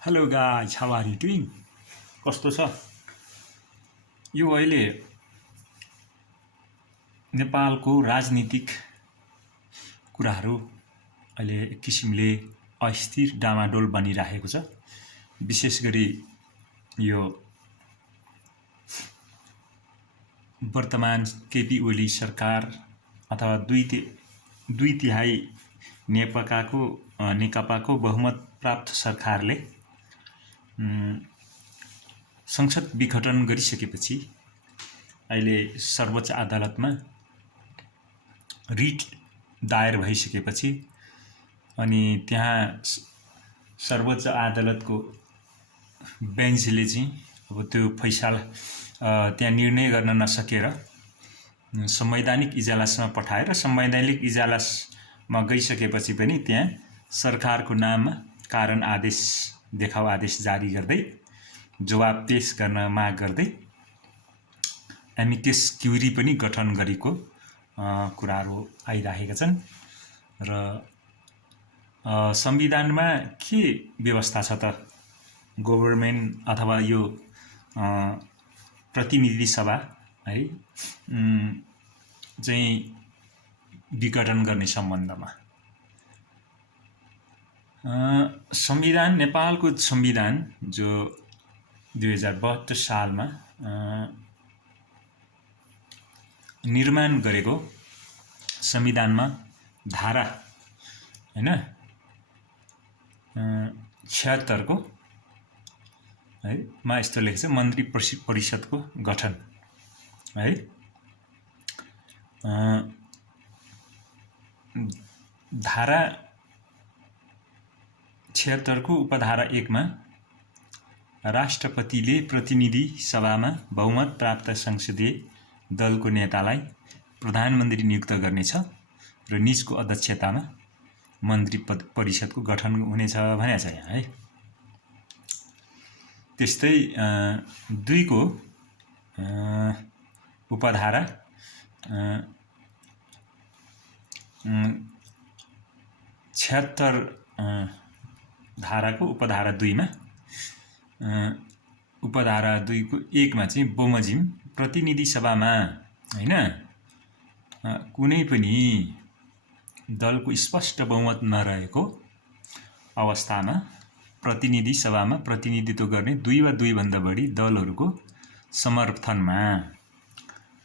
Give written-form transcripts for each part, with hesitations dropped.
Hello guys, how are you doing? कस्तो छ यो अहिले नेपालको राजनीतिक कुराहरू अहिले एक किसिमले अस्थिर डामाडोल बनिरहेको छ। विशेष गरी यो वर्तमान केपी ओली सरकार अथवा दुई तिहाई नेकपाको बहुमत प्राप्त सरकारले संसद विघटन गरिसकेपछि अहिले सर्वोच्च अदालतमा रिट दायर भइसकेपछि अनि त्यहाँ सर्वोच्च अदालतको बेन्चले चाहिँ अब त्यो फैसला त्यहाँ निर्णय गर्न नसकेर संवैधानिक इजलासमा पठाएर संवैधानिक इजलासमा गइसकेपछि पनि त्यहाँ सरकारको नाममा कारण आदेश देखाउ आदेश जारी गर्दै जवाब पेश गर्न माग गर्दै एमिकस क्युरी पनि गठन गरेको कुराहरू आइरहेका छन् र संविधानमा के व्यवस्था छ त गभर्नमेन्ट अथवा यो प्रतिनिधि सभा है चाहिँ विघटन गर्ने सम्बन्धमा संविधान नेपालको संविधान जो 2072 सालमा निर्माण गरेको संविधानमा धारा हैन 76 को है मा यस्तो लेखेको छ मन्त्री परिषदको गठन है धारा 76 को उपधारा 1 मा राष्ट्रपतिले प्रतिनिधि सभामा बहुमत प्राप्त संसदीय दलको नेतालाई प्रधानमन्त्री नियुक्त गर्नेछ र निजको अध्यक्षतामा मन्त्री परिषदको गठन हुनेछ भनेको छ यहाँ है। त्यस्तै 2 को उपधारा 76 धाराको उपधारा 2 मा उपधारा 2 को 1 मा चाहिँ बमोजिम प्रतिनिधि सभामा हैन कुनै पनि दलको स्पष्ट बहुमत नरहेको अवस्थामा प्रतिनिधि सभामा प्रतिनिधित्व गर्ने 2 वा 2 भन्दा बढी दलहरूको समर्थनमा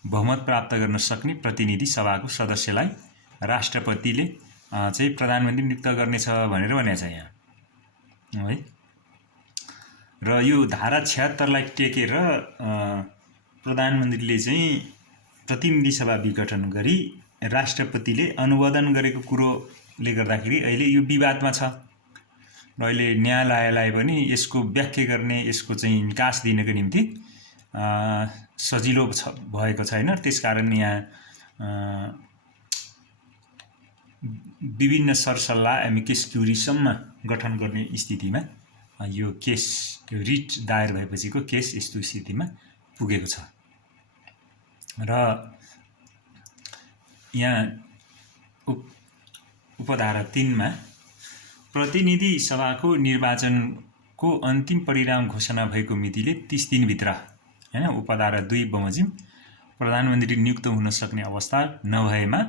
बहुमत प्राप्त गर्न सक्ने प्रतिनिधि सभाको सदस्यलाई राष्ट्रपतिले चाहिँ प्रधानमन्त्री नियुक्त गर्नेछ भनेर भनेको छ यहाँ है। र यो धारा 76 लाई टेकेर प्रधानमन्त्रीले चाहिँ प्रतिनिधि सभा विघटन गरी राष्ट्रपतिले अनुमोदन गरेको कुरोले गर्दाखेरि अहिले यो विवादमा छ र अहिले न्यायालयलाई पनि यसको व्याख्या गर्ने यसको चाहिँ निकास दिनको निम्ति सजिलो भएको छैन। त्यसकारण यहाँ विभिन्न सरसल्लाह एमिकस क्युरीसम्म गठन गर्ने स्थितिमा यो केस यो रिट दायर भएपछिको केस यस्तो स्थितिमा पुगेको छ र यहाँ उपधारा 3 मा प्रतिनिधि सभाको निर्वाचनको अन्तिम परिणाम घोषणा भएको मितिले 30 दिनभित्र हैन उपधारा 2 बमोजिम प्रधानमन्त्री नियुक्त हुन सक्ने अवस्था नभएमा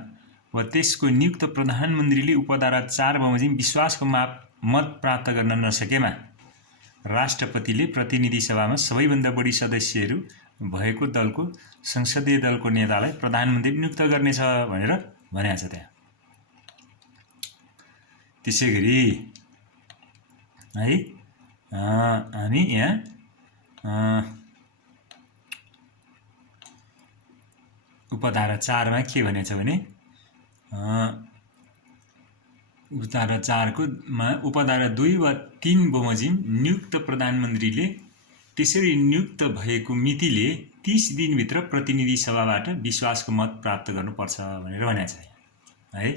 वा त्यसको नियुक्त प्रधानमन्त्रीले उपधारा 4 बमोजिम विश्वासको मत प्राप्त गर्न नसकेमा राष्ट्रपतिले प्रतिनिधि सभामा सबैभन्दा बढी सदस्यहरू भएको दलको संसदीय दलको नेतालाई प्रधानमन्त्री नियुक्त गर्नेछ भनेर भनेको छ त्यहाँ। त्यसैगरी है हामी यहाँ उपधारा 4 मा के भनेछ भने उपधारा 4 को मा उपधारा 2 वा 3 बमोजिम नियुक्त प्रधानमन्त्रीले त्यसरी नियुक्त भएको मितिले 30 दिनभित्र प्रतिनिधि सभाबाट विश्वासको मत प्राप्त गर्नुपर्छ भनेर भनेको छ है।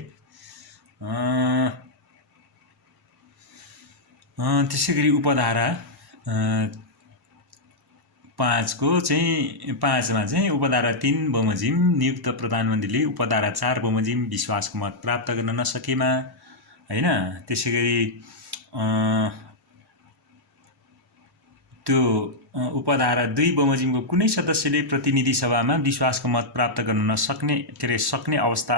त्यसैगरी उपधारा 5 को चाहिँ 5 मा चाहिँ उपधारा 3 बमोजिम नियुक्त प्रधानमन्त्रीले उपधारा 4 बमोजिम विश्वासको मत प्राप्त गर्न नसकेमा हैन त्यसैगरी त्यो उपधारा 2 बमोजिमको कुनै सदस्यले प्रतिनिधि सभामा विश्वासको मत प्राप्त गर्न नसक्ने सक्ने अवस्था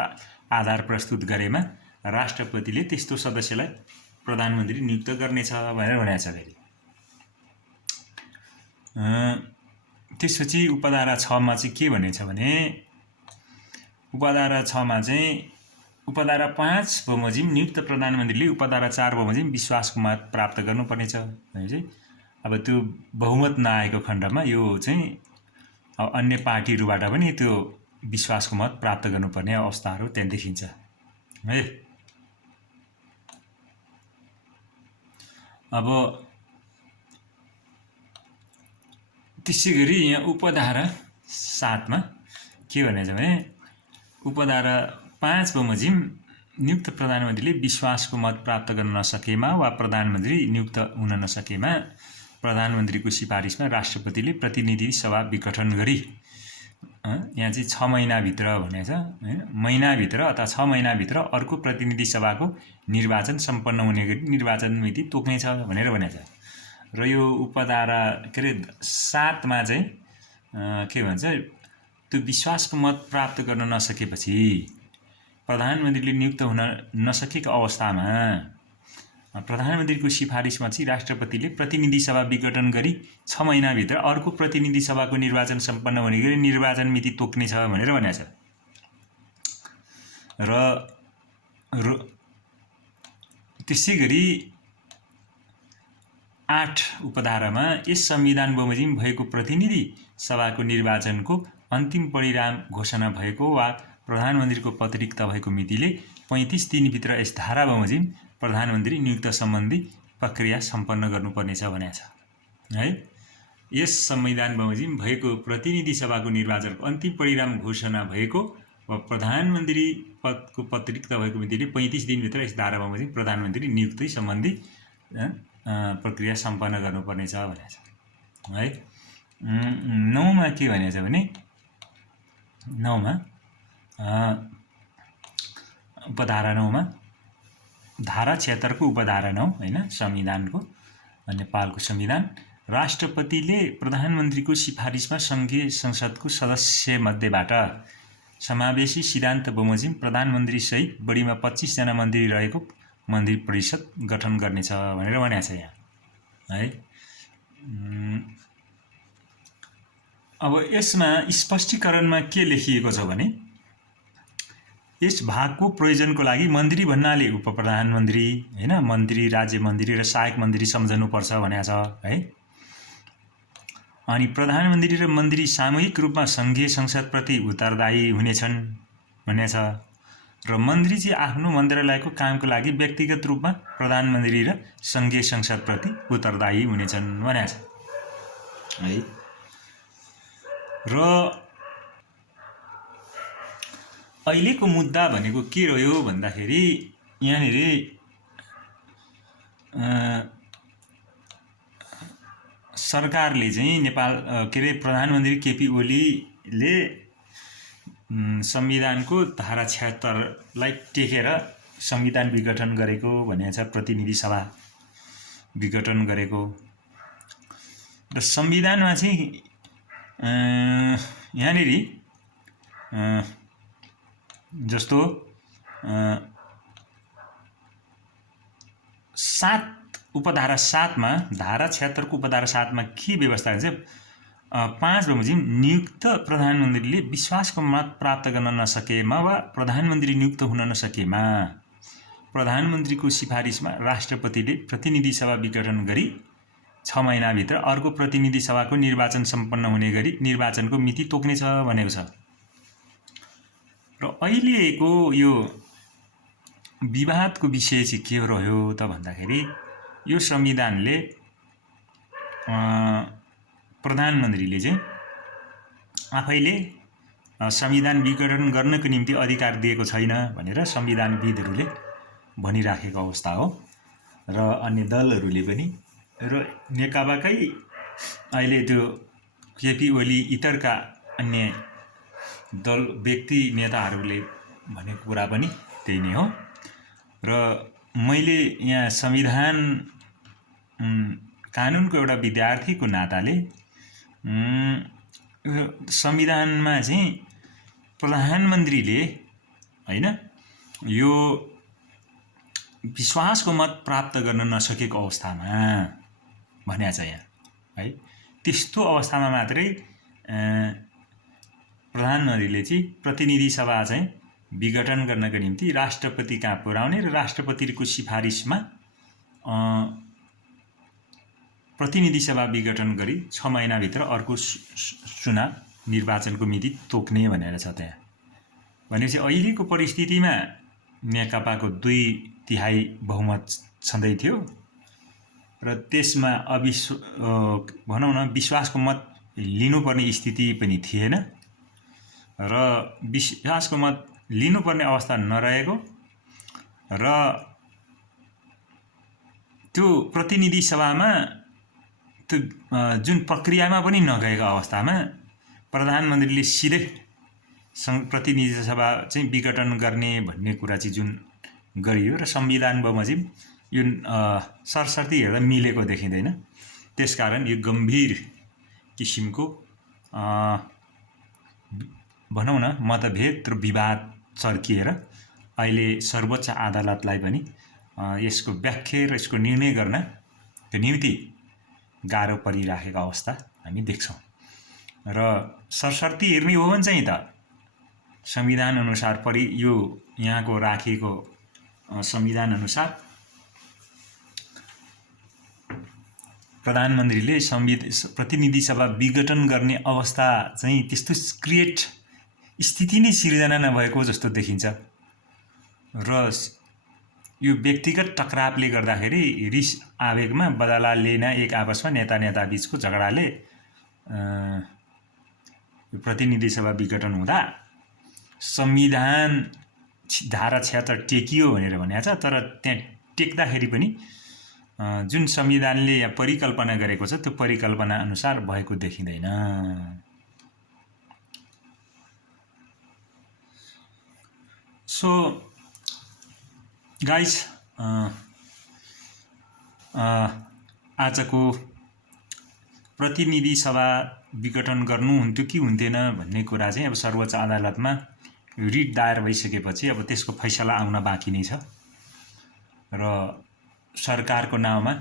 आधार प्रस्तुत गरेमा राष्ट्रपतिले त्यस्तो सदस्यलाई प्रधानमन्त्री नियुक्त गर्नेछ भनेर भनेको छ। फेरि त्यसपछि उपधारा 6 मा चाहिँ के भनेछ भने उपधारा 6 मा चाहिँ उपधारा 5 बमोजिम नियुक्त प्रधानमन्त्रीले उपधारा 4 बमोजिम विश्वासको मत प्राप्त गर्नुपर्नेछ भने चाहिँ अब त्यो बहुमत नआएको खण्डमा यो चाहिँ अन्य पार्टीहरूबाट पनि त्यो विश्वासको मत प्राप्त गर्नुपर्ने अवस्थाहरू त्यहाँ देखिन्छ है। अब त्यसै गरी यहाँ उपधारा 7 मा के भनेछ भने उपधारा 5 बमोजिम नियुक्त प्रधानमन्त्रीले विश्वासको मत प्राप्त गर्न नसकेमा वा प्रधानमन्त्री नियुक्त हुन नसकेमा प्रधानमन्त्रीको सिफारिसमा राष्ट्रपतिले प्रतिनिधि सभा विघटन गरी यहाँ चाहिँ 6 महिनाभित्र भनेको छ हैन, महिनाभित्र अथवा 6 महिनाभित्र अर्को प्रतिनिधि सभाको निर्वाचन सम्पन्न हुने गरी निर्वाचन मिति तोक्नेछ भनेर भनेको छ। र यो उपधारा के अरे 7 मा चाहिँ के भन्छ त्यो विश्वासको मत प्राप्त गर्न नसकेपछि प्रधानमन्त्रीले नियुक्त हुन नसकेको अवस्थामा प्रधानमन्त्रीको सिफारिसमा चाहिँ राष्ट्रपतिले प्रतिनिधि सभा विघटन गरी 6 महिनाभित्र अर्को प्रतिनिधि सभाको निर्वाचन सम्पन्न हुने गरी निर्वाचन मिति तोक्नेछ भनेर भनेको छ। र त्यसै गरी 8 उपधारामा यस संविधान बमोजिम भएको प्रतिनिधि सभाको निर्वाचनको अन्तिम परिणाम घोषणा भएको वा प्रधानमन्त्रीको पद रिक्त भएको मितिले 35 दिनभित्र यस धारा बमोजिम प्रधानमन्त्री नियुक्त सम्बन्धी प्रक्रिया सम्पन्न गर्नुपर्नेछ भनेको छ है। यस संविधान बमोजिम भएको प्रतिनिधि सभाको निर्वाचनको अन्तिम परिणाम घोषणा भएको वा प्रधानमन्त्री पदको पद रिक्त भएको मितिले 35 दिनभित्र यस धारा बमोजिम प्रधानमन्त्री नियुक्ति सम्बन्धी प्रक्रिया सम्पन्न गर्नुपर्नेछ भनेको छ है। 9 मा के भनेको छ भने 9 मा उपधारा 9 मा धारा 76 को उपधारा 9 हैन संविधानको नेपालको संविधान राष्ट्रपतिले प्रधानमन्त्रीको सिफारिसमा संघीय संसदको सदस्य मध्येबाट समावेशी सिद्धान्त बमोजिम प्रधानमन्त्री सहित बढीमा 25 जना मन्त्री रहेको मन्त्री परिषद गठन गर्नेछ भनेर भनेको छ यहाँ है। अब यसमा स्पष्टीकरणमा के लेखिएको छ भने यस भागको प्रयोजनको लागि मन्त्री भन्नाले उप प्रधानमन्त्री हैन मन्त्री राज्य मन्त्री र सहायक मन्त्री सम्झनुपर्छ भनेको छ है। अनि प्रधानमन्त्री र मन्त्री सामूहिक रूपमा संघीय संसदप्रति उत्तरदायी हुनेछन् भनेको छ र मन्त्री चाहिँ आफ्नो मन्त्रालयको कामको लागि व्यक्तिगत रूपमा प्रधानमन्त्री र संघीय संसदप्रति उत्तरदायी हुनेछन् भनेको छ है। र अहिलेको मुद्दा भनेको के रह्यो भन्दाखेरि यहाँनिर सरकारले चाहिँ नेपाल के अरे प्रधानमन्त्री केपी ओलीले संविधानको धारा 76 लाई टेकेर संविधान विघटन गरेको भनेको छ, प्रतिनिधि सभा विघटन गरेको। र संविधानमा चाहिँ यहाँनिर जस्तो 7 उपधारा 7 मा धारा 76 को उपधारा 7 मा के व्यवस्था हुन्छ 5 बमोजिम नियुक्त प्रधानमन्त्रीले विश्वासको मत प्राप्त गर्न नसकेमा वा प्रधानमन्त्री नियुक्त हुन नसकेमा प्रधानमन्त्रीको सिफारिसमा राष्ट्रपतिले प्रतिनिधि सभा विघटन गरी 6 महिनाभित्र अर्को प्रतिनिधि सभाको निर्वाचन सम्पन्न हुने गरी निर्वाचनको मिति तोक्नेछ भनेको छ। र अहिलेको यो विवादको विषय चाहिँ के रह्यो त भन्दाखेरि यो संविधानले प्रधानमन्त्रीले चाहिँ आफैले संविधान विघटन गर्नको निम्ति अधिकार दिएको छैन भनेर संविधानविदहरूले भनिराखेको अवस्था हो। र अन्य दलहरूले पनि र नेकपाकै अहिले त्यो केपी ओली इतरका अन्य दल व्यक्ति नेताहरूले भनेको कुरा पनि त्यही नै हो। र मैले यहाँ संविधान कानुनको एउटा विद्यार्थीको नाताले संविधानमा चाहिँ प्रधानमन्त्रीले हैन यो विश्वासको मत प्राप्त गर्न नसकेको अवस्थामा भन्या छ यहाँ है, त्यस्तो अवस्थामा मात्रै प्रधानमन्त्रीले चाहिँ प्रतिनिधि सभा चाहिँ विघटन गर्नको निम्ति राष्ट्रपति कहाँ पुर्याउने र राष्ट्रपतिको सिफारिसमा प्रतिनिधि सभा विघटन गरी 6 महिनाभित्र अर्को चुनाव निर्वाचनको मिति तोक्ने भनेर छ त्यहाँ। भनेपछि अहिलेको परिस्थितिमा नेकपाको 2/3 बहुमत छँदै थियो र त्यसमा भनौँ न विश्वासको मत लिनुपर्ने स्थिति पनि थिएन र विश्वासको मत लिनुपर्ने अवस्था नरहेको र त्यो प्रतिनिधि सभामा त्यो जुन प्रक्रियामा पनि नगएको अवस्थामा प्रधानमन्त्रीले सिधै प्रतिनिधि सभा चाहिँ विघटन गर्ने भन्ने कुरा चाहिँ जुन गरियो र संविधान बमोजिम यो सरसर्ती हेर्दा मिलेको देखिँदैन। त्यसकारण यो गम्भीर किसिमको भनौँ न मतभेद र विवाद चर्किएर अहिले सर्वोच्च अदालतलाई पनि यसको व्याख्या र यसको निर्णय गर्नको निम्ति गाह्रो परिराखेको अवस्था हामी देख्छौँ र सरसर्ती हेर्ने हो भने चाहिँ त संविधान अनुसार यो यहाँको राखिएको संविधान अनुसार प्रधानमन्त्रीले प्रतिनिधि सभा विघटन गर्ने अवस्था चाहिँ त्यस्तो क्रिएट स्थिति नै सिर्जना नभएको जस्तो देखिन्छ र यो व्यक्तिगत टकरावले गर्दाखेरि रिस आवेगमा बदला लिन एक आपसमा नेता बीचको झगडाले प्रतिनिधि सभा विघटन हुँदा संविधान धारा 76 टेकियो भनेर भनेको छ, तर त्यहाँ टेक्दाखेरि पनि जुन संविधानले यहाँ परिकल्पना गरेको छ त्यो परिकल्पना अनुसार भएको देखिँदैन। सो गाइज आजको प्रतिनिधि सभा विघटन गर्नुहुन्थ्यो कि हुन्थेन भन्ने कुरा चाहिँ अब सर्वोच्च अदालतमा रिट दायर भइसकेपछि अब त्यसको फैसला आउन बाँकी नै छ र सरकारको नाउँमा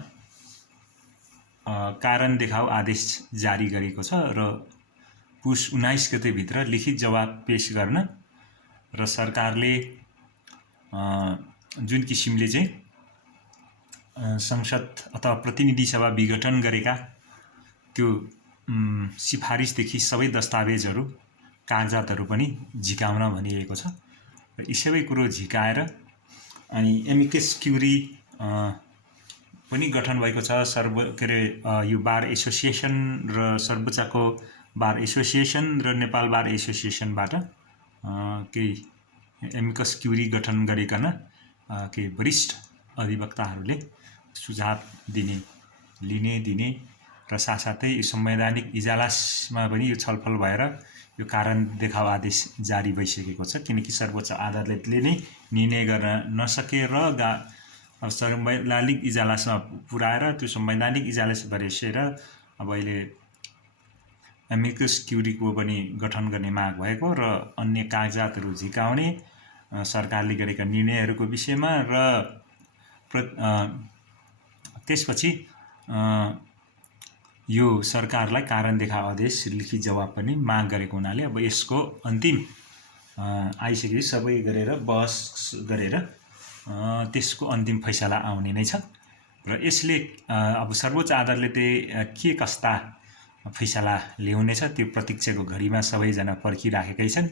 कारण देखाऊ आदेश जारी गरेको छ र पुस 19 गतेभित्र लिखित जवाब पेश गर्न र सरकारले जुन किसिमले चाहिँ संसद अथवा प्रतिनिधि सभा विघटन गरेका त्यो सिफारिसदेखि सबै दस्तावेजहरू कागजातहरू पनि झिकाउन भनिएको छ र यी सबै कुरो झिकाएर अनि एमिकस क्युरी पनि गठन भएको छ। यो बार एसोसिएसन र सर्वोच्चको बार एसोसिएसन र नेपाल बार एसोसिएसनबाट केही एमिकस क्युरी गठन गरिकन केही वरिष्ठ अधिवक्ताहरूले सुझाव दिने र साथसाथै संवैधानिक इजलासमा पनि यो छलफल भएर यो कारण देखाऊ आदेश जारी भइसकेको छ, किनकि सर्वोच्च अदालतले नै निर्णय गर्न नसकेर संवैधानिक इजलासमा पुर्याएर त्यो संवैधानिक इजलास बसेर अब अहिले एमिकस क्युरीको पनि गठन गर्ने माग भएको र अन्य कागजातहरू झिकाउने सरकारले गरेका निर्णयहरूको विषयमा र त्यसपछि यो सरकारलाई कारण देखाऊ आदेश लिखित जवाब पनि माग गरेको हुनाले अब यसको अन्तिम आइसकेपछि सबै गरेर बहस गरेर त्यसको अन्तिम फैसला आउने नै छ र यसले अब सर्वोच्च अदालतले के कस्ता फैसला ल्याउनेछ त्यो प्रतीक्षाको घडीमा सबैजना पर्खिराखेकै छन्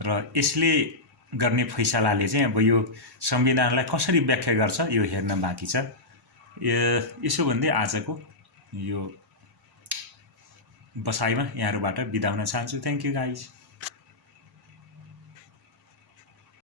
र यसले गर्ने फैसलाले चाहिँ अब यो संविधानलाई कसरी व्याख्या गर्छ यो हेर्न बाँकी छ। यसो भन्दै आजको यो बसाइमा यहाँहरुबाट बिदा हुन चाहन्छु। Thank you guys.